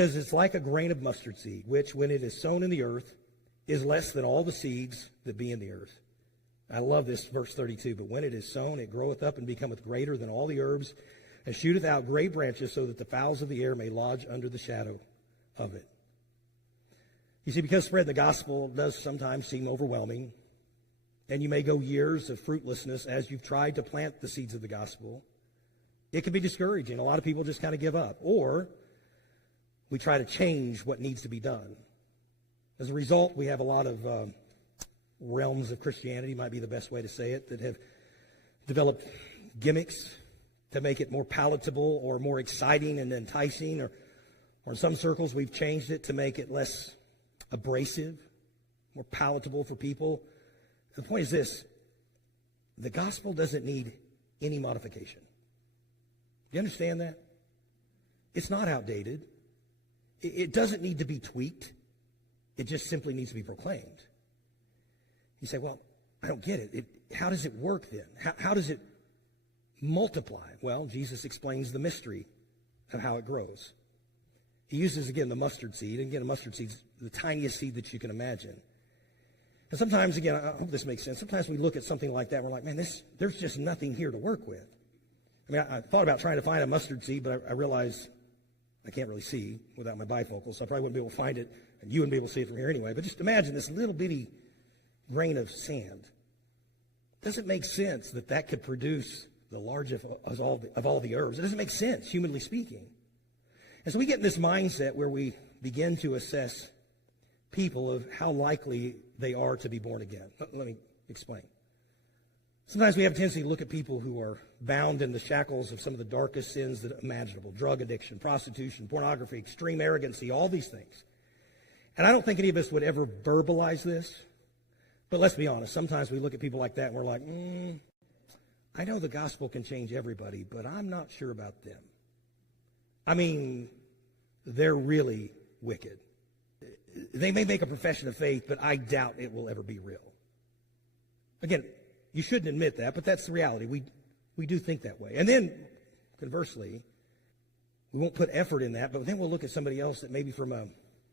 says it's like a grain of mustard seed, which when it is sown in the earth is less than all the seeds that be in the earth. I love this verse 32. But when it is sown, it groweth up and becometh greater than all the herbs, and shooteth out great branches, so that the fowls of the air may lodge under the shadow of it. You see, because spreading the gospel does sometimes seem overwhelming, and you may go years of fruitlessness as you've tried to plant the seeds of the gospel, it can be discouraging. A lot of people just kind of give up. Or we try to change what needs to be done. As a result, we have a lot of realms of Christianity, might be the best way to say it, that have developed gimmicks to make it more palatable or more exciting and enticing, or in some circles we've changed it to make it less abrasive, more palatable for people. The point is this: the gospel doesn't need any modification. Do you understand that? It's not outdated. It doesn't need to be tweaked. It just simply needs to be proclaimed. You say, well, I don't get it. How does it work then? How does it multiply? Well, Jesus explains the mystery of how it grows. He uses, again, the mustard seed. And again, a mustard seed is the tiniest seed that you can imagine. And sometimes, again, I hope this makes sense. Sometimes we look at something like that, and we're like, man, there's just nothing here to work with. I mean, I thought about trying to find a mustard seed, but I realized I can't really see without my bifocals, so I probably wouldn't be able to find it, and you wouldn't be able to see it from here anyway. But just imagine this little bitty grain of sand. Doesn't make sense that could produce the largest of all the herbs. It doesn't make sense, humanly speaking. And so we get in this mindset where we begin to assess people of how likely they are to be born again. Let me explain. Sometimes we have a tendency to look at people who are bound in the shackles of some of the darkest sins that are imaginable: drug addiction, prostitution, pornography, extreme arrogancy, all these things. And I don't think any of us would ever verbalize this, but let's be honest. Sometimes we look at people like that and we're like, I know the gospel can change everybody, but I'm not sure about them. I mean, they're really wicked. They may make a profession of faith, but I doubt it will ever be real. Again, you shouldn't admit that, but that's the reality. We do think that way. And then, conversely, we won't put effort in that, but then we'll look at somebody else that maybe from a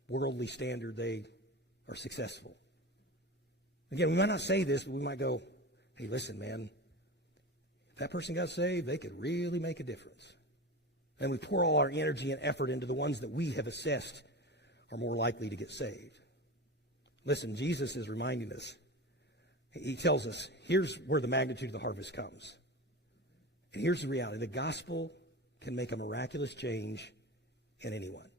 worldly standard they are successful. Again, we might not say this, but we might go, hey, listen, man, if that person got saved, they could really make a difference. And we pour all our energy and effort into the ones that we have assessed are more likely to get saved. Listen, Jesus is reminding us. He tells us, here's where the magnitude of the harvest comes. And here's the reality. The gospel can make a miraculous change in anyone.